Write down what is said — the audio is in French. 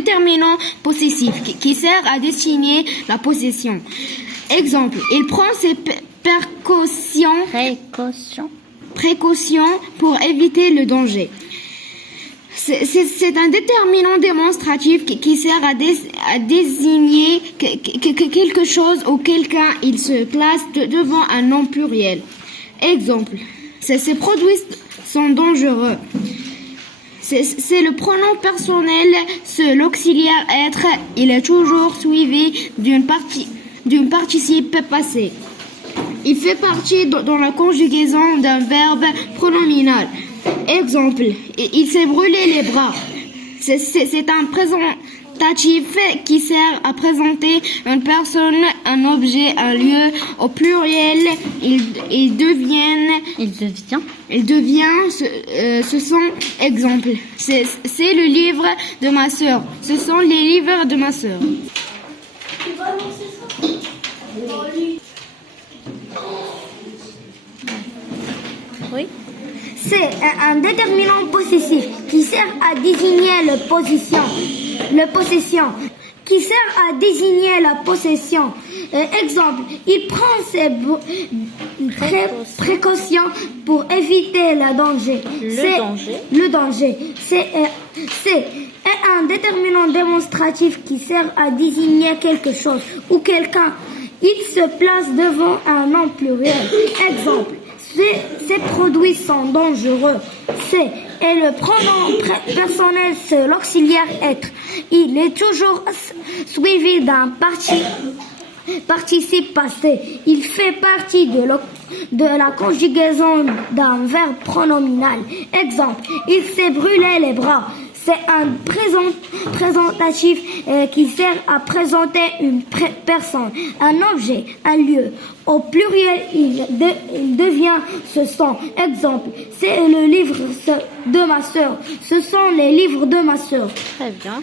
Déterminant possessif qui sert à désigner la possession. Exemple, il prend ses précautions pour éviter le danger. C'est un déterminant démonstratif qui sert à désigner quelque chose ou quelqu'un. Il se place devant un nom pluriel. Exemple, ces produits sont dangereux. C'est le pronom personnel, l'auxiliaire être. Il est toujours suivi d'une participe passé. Il fait partie dans la conjugaison d'un verbe pronominal. Exemple, il s'est brûlé les bras. C'est un présentatif qui sert à présenter une personne, un objet, un lieu. Au pluriel, il devient. Ce sont exemples. C'est le livre de ma sœur. Ce sont les livres de ma sœur. Oui. C'est un déterminant possessif qui sert à désigner la possession. Qui sert à désigner la possession. Exemple, il prend ses précautions pour éviter le danger. Le danger. C'est un déterminant démonstratif qui sert à désigner quelque chose ou quelqu'un. Il se place devant un nom pluriel. Exemple, ces produits sont dangereux. Et le pronom personnel, c'est l'auxiliaire être. Il est toujours suivi d'un participe passé. Il fait partie de la conjugaison d'un verbe pronominal. Exemple, il s'est brûlé les bras. C'est un présentatif qui sert à présenter une personne, un objet, un lieu. Au pluriel, il devient ce sont. Exemple, c'est le livre de ma sœur. Ce sont les livres de ma sœur. Très bien.